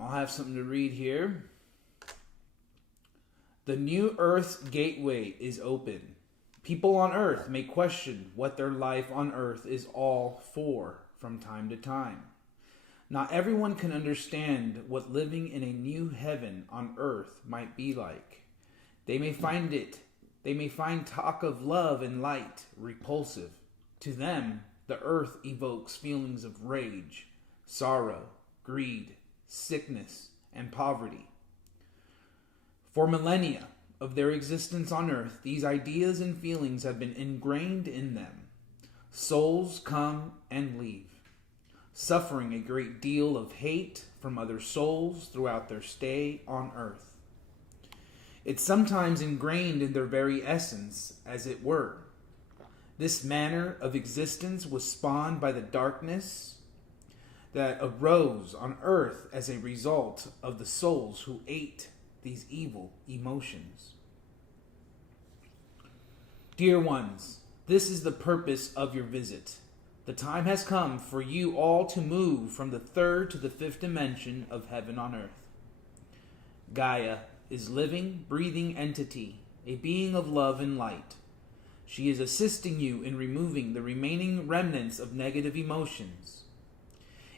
I'll have something to read here. The new Earth's gateway is open. People on Earth may question what their life on Earth is all for from time to time. Not everyone can understand what living in a new heaven on Earth might be like. They may find talk of love and light repulsive. To them, the Earth evokes feelings of rage, sorrow, greed, sickness, and poverty. For millennia of their existence on Earth, these ideas and feelings have been ingrained in them. Souls come and leave, suffering a great deal of hate from other souls throughout their stay on Earth. It's sometimes ingrained in their very essence, as it were. This manner of existence was spawned by the darkness that arose on earth as a result of the souls who ate these evil emotions. Dear ones, this is the purpose of your visit. The time has come for you all to move from the third to the fifth dimension of heaven on earth. Gaia is living, breathing entity, a being of love and light. She is assisting you in removing the remaining remnants of negative emotions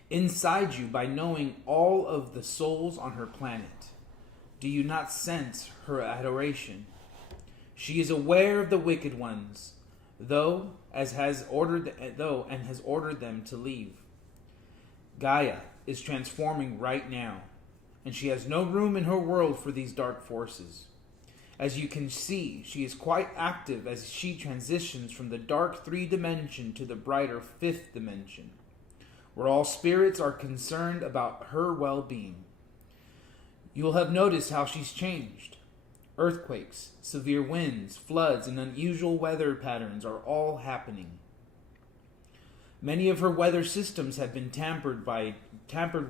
inside you by knowing all of the souls on her planet. Do you not sense her adoration? She is aware of the wicked ones, though and has ordered them to leave. Gaia is transforming right now, and she has no room in her world for these dark forces. As you can see, she is quite active as she transitions from the dark 3 dimension to the brighter 5th dimension, where all spirits are concerned about her well-being. You will have noticed how she's changed. Earthquakes, severe winds, floods, and unusual weather patterns are all happening. Many of her weather systems have been tampered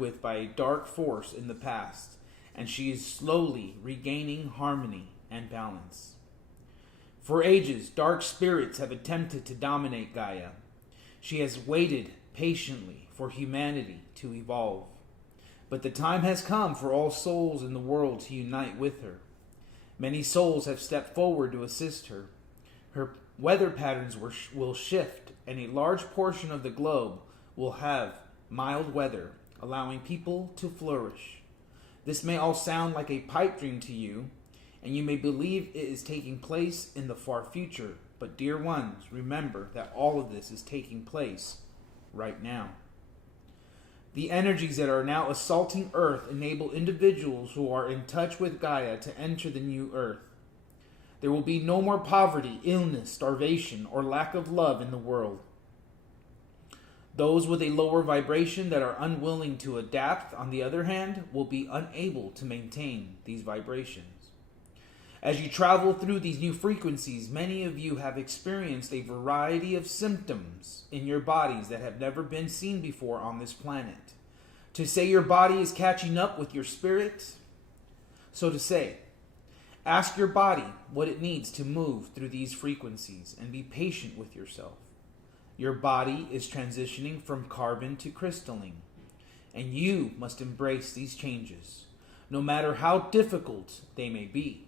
with by a dark force in the past, and she is slowly regaining harmony and balance. For ages, dark spirits have attempted to dominate Gaia. She has waited patiently for humanity to evolve. But the time has come for all souls in the world to unite with her. Many souls have stepped forward to assist her. Her weather patterns will shift, and a large portion of the globe will have mild weather, allowing people to flourish. This may all sound like a pipe dream to you, and you may believe it is taking place in the far future. But dear ones, remember that all of this is taking place right now. The energies that are now assaulting Earth enable individuals who are in touch with Gaia to enter the new Earth. There will be no more poverty, illness, starvation, or lack of love in the world. Those with a lower vibration that are unwilling to adapt, on the other hand, will be unable to maintain these vibrations. As you travel through these new frequencies, many of you have experienced a variety of symptoms in your bodies that have never been seen before on this planet. To say your body is catching up with your spirit, so to say, ask your body what it needs to move through these frequencies and be patient with yourself. Your body is transitioning from carbon to crystalline, and you must embrace these changes, no matter how difficult they may be.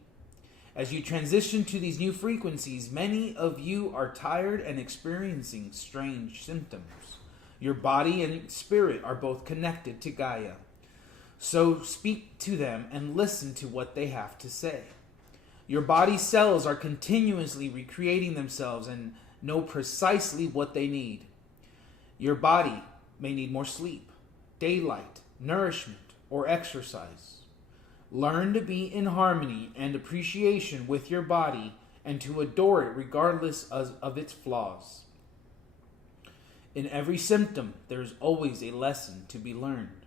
As you transition to these new frequencies, many of you are tired and experiencing strange symptoms. Your body and spirit are both connected to Gaia. So speak to them and listen to what they have to say. Your body cells are continuously recreating themselves and know precisely what they need. Your body may need more sleep, daylight, nourishment, or exercise. Learn to be in harmony and appreciation with your body and to adore it regardless of its flaws. In every symptom, there is always a lesson to be learned.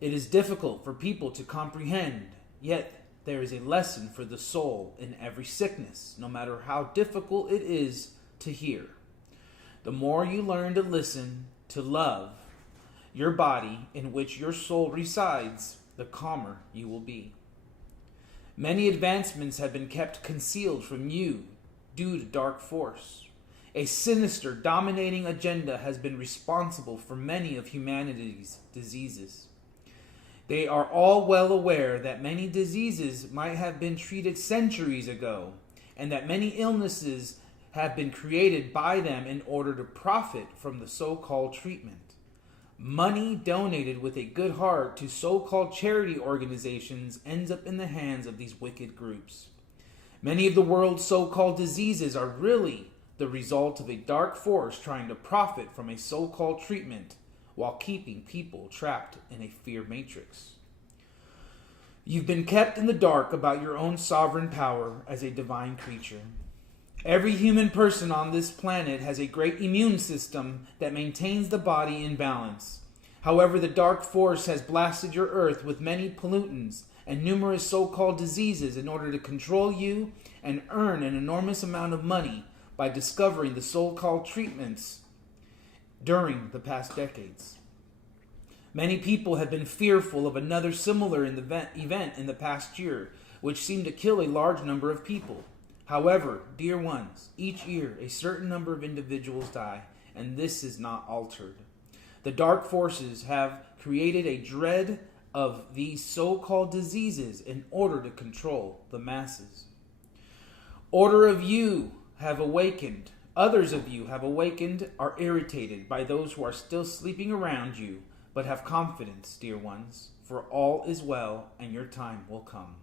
It is difficult for people to comprehend, yet there is a lesson for the soul in every sickness, no matter how difficult it is to hear. The more you learn to listen, to love your body in which your soul resides, the calmer you will be. Many advancements have been kept concealed from you due to dark force. A sinister, dominating agenda has been responsible for many of humanity's diseases. They are all well aware that many diseases might have been treated centuries ago, and that many illnesses have been created by them in order to profit from the so-called treatment. Money donated with a good heart to so-called charity organizations ends up in the hands of these wicked groups. Many of the world's so-called diseases are really the result of a dark force trying to profit from a so-called treatment while keeping people trapped in a fear matrix. You've been kept in the dark about your own sovereign power as a divine creature. Every human person on this planet has a great immune system that maintains the body in balance. However, the dark force has blasted your earth with many pollutants and numerous so-called diseases in order to control you and earn an enormous amount of money by discovering the so-called treatments during the past decades. Many people have been fearful of another similar event in the past year, which seemed to kill a large number of people. However, dear ones, each year a certain number of individuals die, and this is not altered. The dark forces have created a dread of these so-called diseases in order to control the masses. Others of you have awakened, are irritated by those who are still sleeping around you, but have confidence, dear ones, for all is well and your time will come.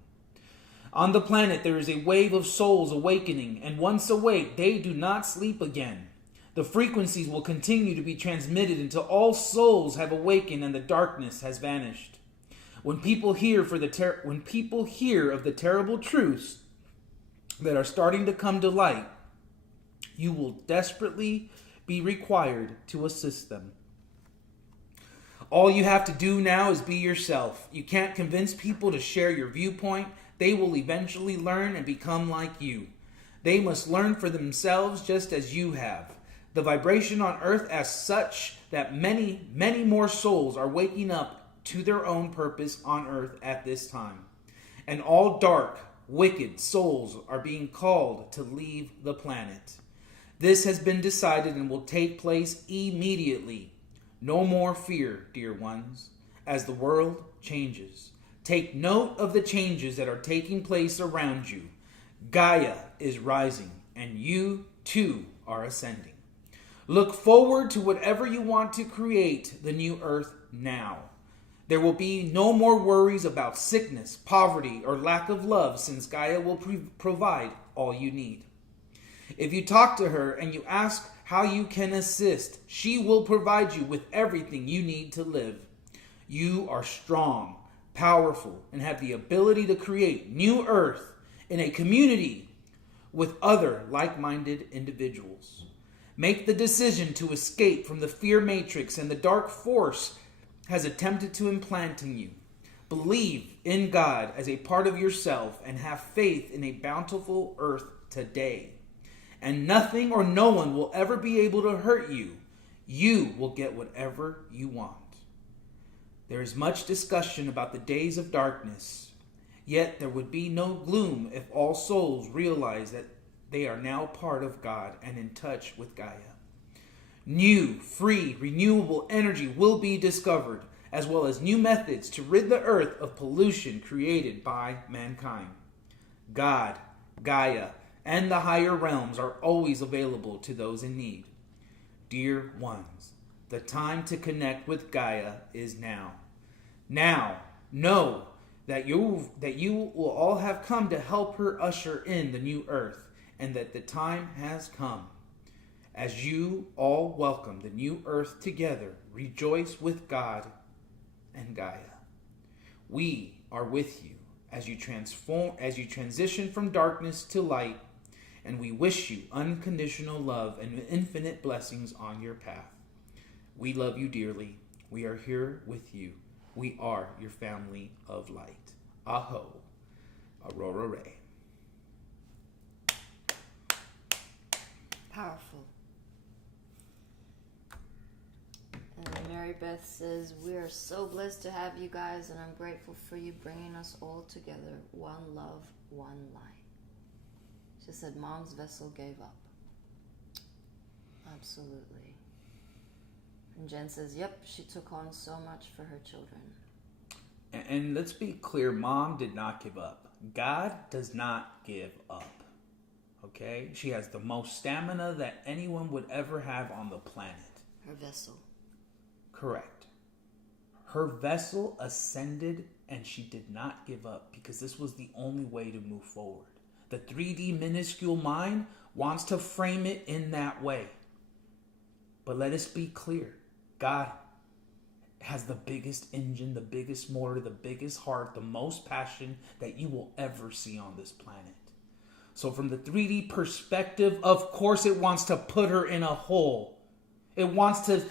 On the planet there is a wave of souls awakening, and once awake, they do not sleep again. The frequencies will continue to be transmitted until all souls have awakened and the darkness has vanished. When people hear of the terrible truths that are starting to come to light, you will desperately be required to assist them. All you have to do now is be yourself. You can't convince people to share your viewpoint. They will eventually learn and become like you. They must learn for themselves just as you have. The vibration on earth as such that many, many more souls are waking up to their own purpose on earth at this time. And all dark, wicked souls are being called to leave the planet. This has been decided and will take place immediately. No more fear, dear ones, as the world changes. Take note of the changes that are taking place around you. Gaia is rising, and you too are ascending. Look forward to whatever you want to create the new earth now. There will be no more worries about sickness, poverty, or lack of love, since Gaia will provide all you need. If you talk to her and you ask how you can assist, she will provide you with everything you need to live. You are strong, powerful, and have the ability to create new earth in a community with other like-minded individuals. Make the decision to escape from the fear matrix and the dark force has attempted to implant in you. Believe in God as a part of yourself and have faith in a bountiful earth today. And nothing or no one will ever be able to hurt you. You will get whatever you want. There is much discussion about the days of darkness, yet there would be no gloom if all souls realize that they are now part of God and in touch with Gaia. New, free, renewable energy will be discovered, as well as new methods to rid the earth of pollution created by mankind. God, Gaia, and the higher realms are always available to those in need. Dear ones, the time to connect with Gaia is now. Now, know that you will all have come to help her usher in the new earth, and that the time has come. As you all welcome the new earth together, rejoice with God and Gaia. We are with you as you transition from darkness to light, and we wish you unconditional love and infinite blessings on your path. We love you dearly. We are here with you. We are your family of light. Aho, Aurora Ray. Powerful. And Mary Beth says, we are so blessed to have you guys, and I'm grateful for you bringing us all together. One love, one light. She said, Mom's vessel gave up. Absolutely. And Jen says, yep, she took on so much for her children. And let's be clear, Mom did not give up. God does not give up. Okay? She has the most stamina that anyone would ever have on the planet. Her vessel. Correct. Her vessel ascended, and she did not give up because this was the only way to move forward. The 3D minuscule mind wants to frame it in that way. But let us be clear. God has the biggest engine, the biggest motor, the biggest heart, the most passion that you will ever see on this planet. So from the 3D perspective, of course it wants to put her in a hole. It wants to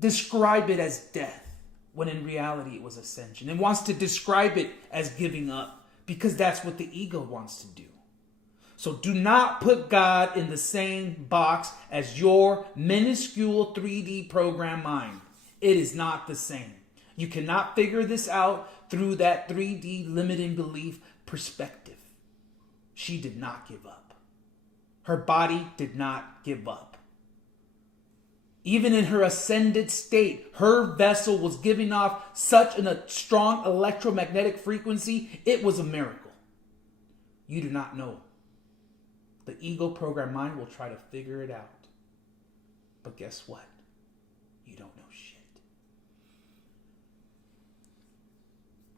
describe it as death. when in reality it was ascension. It wants to describe it as giving up because that's what the ego wants to do. So do not put God in the same box as your minuscule 3D program mind. It is not the same. You cannot figure this out through that 3D limiting belief perspective. She did not give up. Her body did not give up. Even in her ascended state, her vessel was giving off such a strong electromagnetic frequency, it was a miracle. You do not know. The ego program mind will try to figure it out. But guess what? You don't know shit.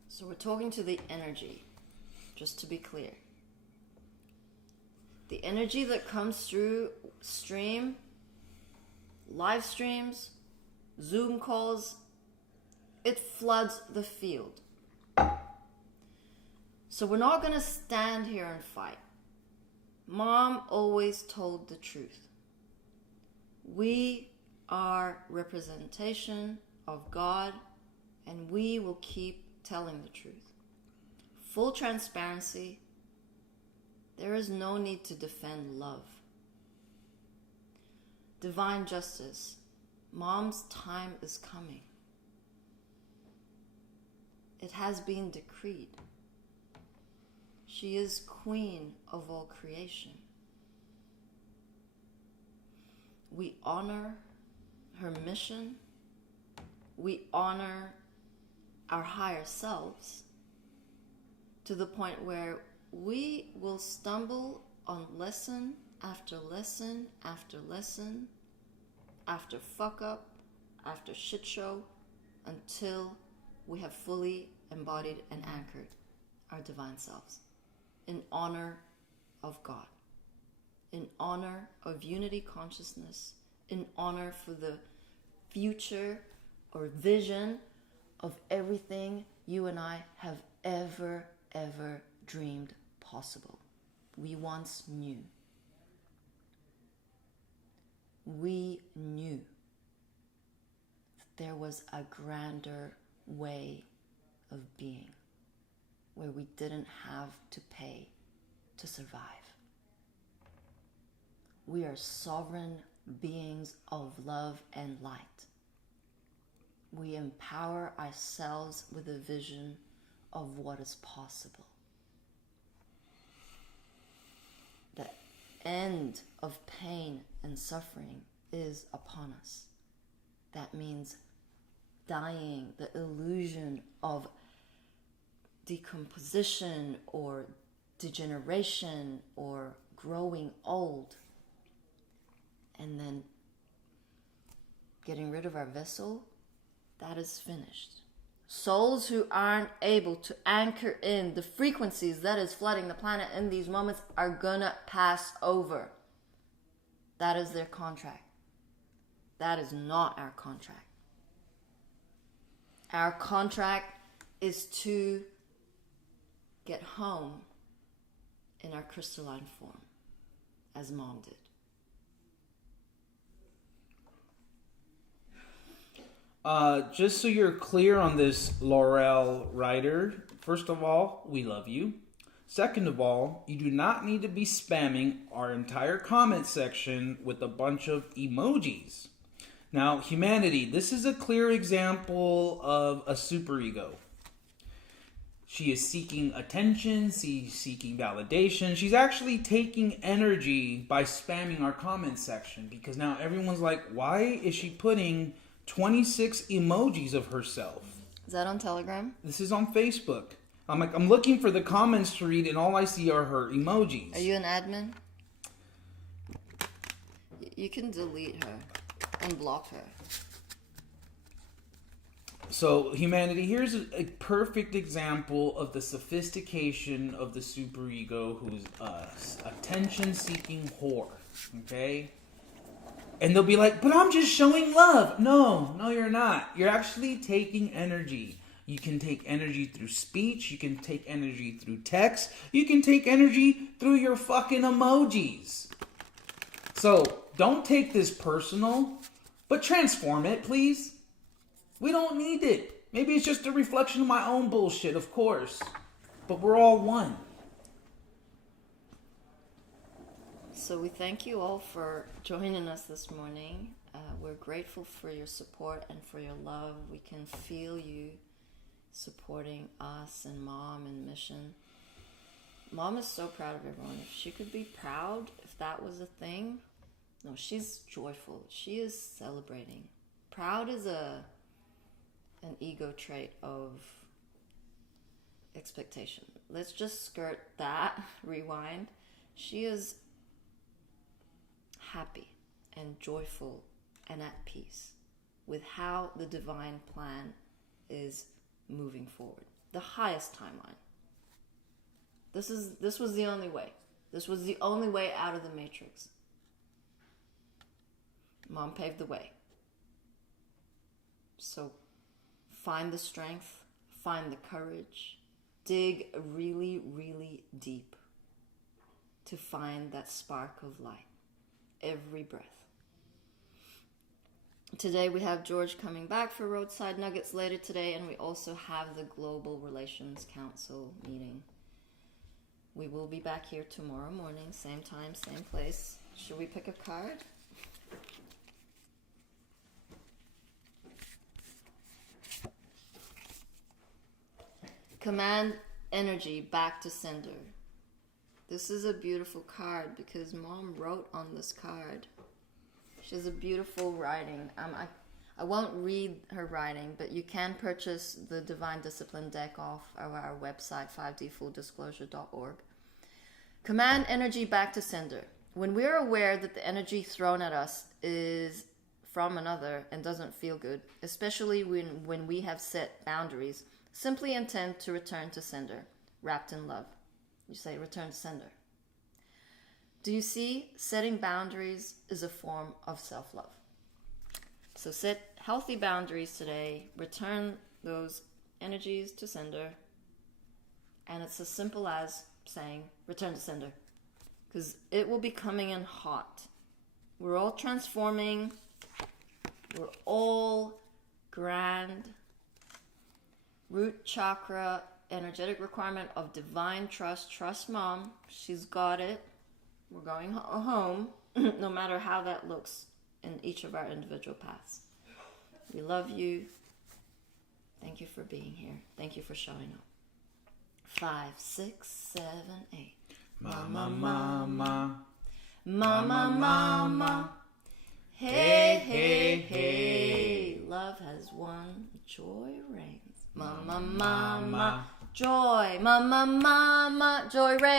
So we're talking to the energy, just to be clear. The energy that comes through stream, live streams, Zoom calls, it floods the field. So we're not going to stand here and fight. Mom always told the truth. We are representation of God, and we will keep telling the truth. Full transparency. There is no need to defend love. Divine justice. Mom's time is coming. It has been decreed. She is queen of all creation. We honor her mission. We honor our higher selves to the point where we will stumble on lesson after lesson after lesson, after fuck up, after shit show, until we have fully embodied and anchored our divine selves in honor of God, in honor of unity consciousness, in honor for the future or vision of everything you and I have ever dreamed possible. We once knew. We knew that there was a grander way of being where we didn't have to pay to survive. We are sovereign beings of love and light. We empower ourselves with a vision of what is possible. The end of pain and suffering is upon us. That means dying, the illusion of decomposition or degeneration or growing old, and then getting rid of our vessel, that is finished. Souls who aren't able to anchor in the frequencies that is flooding the planet in these moments are gonna pass over. That is their contract. That is not our contract. Our contract is to get home in our crystalline form, as Mom did. Just so you're clear on this, Laurel Ryder, first of all, we love you. Second of all, you do not need to be spamming our entire comment section with a bunch of emojis. Now, humanity, this is a clear example of a superego. She is seeking attention, she's seeking validation. She's actually taking energy by spamming our comment section because now everyone's like, why is she putting 26 emojis of herself? Is that on Telegram? This is on Facebook. I'm looking for the comments to read and all I see are her emojis. Are you an admin? You can delete her and block her. So, humanity, here's a perfect example of the sophistication of the superego who's a attention-seeking whore, okay? And they'll be like, but I'm just showing love. No, you're not. You're actually taking energy. You can take energy through speech. You can take energy through text. You can take energy through your fucking emojis. So, don't take this personal, but transform it, please. We don't need it. Maybe it's just a reflection of my own bullshit, of course. But we're all one. So we thank you all for joining us this morning. We're grateful for your support and for your love. We can feel you supporting us and Mom and Mission. Mom is so proud of everyone. If she could be proud, if that was a thing, no, she's joyful. She is celebrating. Proud is an ego trait of expectation. Let's just skirt that, rewind. She is happy and joyful and at peace with how the divine plan is moving forward. The highest timeline. This was the only way. This was the only way out of the matrix. Mom paved the way. So find the strength, find the courage, dig really, really deep to find that spark of light. Every breath. Today we have George coming back for Roadside Nuggets later today, and we also have the Global Relations Council meeting. We will be back here tomorrow morning, same time, same place. Should we pick a card? Command energy back to sender. This is a beautiful card because Mom wrote on this card. She has a beautiful writing. I won't read her writing, but you can purchase the Divine Discipline deck off of our website, 5dfulldisclosure.org. Command energy back to sender. When we're aware that the energy thrown at us is from another and doesn't feel good, especially when we have set boundaries, simply intend to return to sender, wrapped in love. You say, return to sender. Do you see? Setting boundaries is a form of self-love. So set healthy boundaries today. Return those energies to sender. And it's as simple as saying, return to sender. Because it will be coming in hot. We're all transforming. We're all grand. Root chakra, energetic requirement of divine trust. Trust Mom. She's got it. We're going home, no matter how that looks in each of our individual paths. We love you. Thank you for being here. Thank you for showing up. 5, 6, 7, 8. Mama, mama. Mama, mama. Hey, hey, hey. Love has won. Joy reigns. Mama, mama. Joy. Mama, mama. Joy reigns.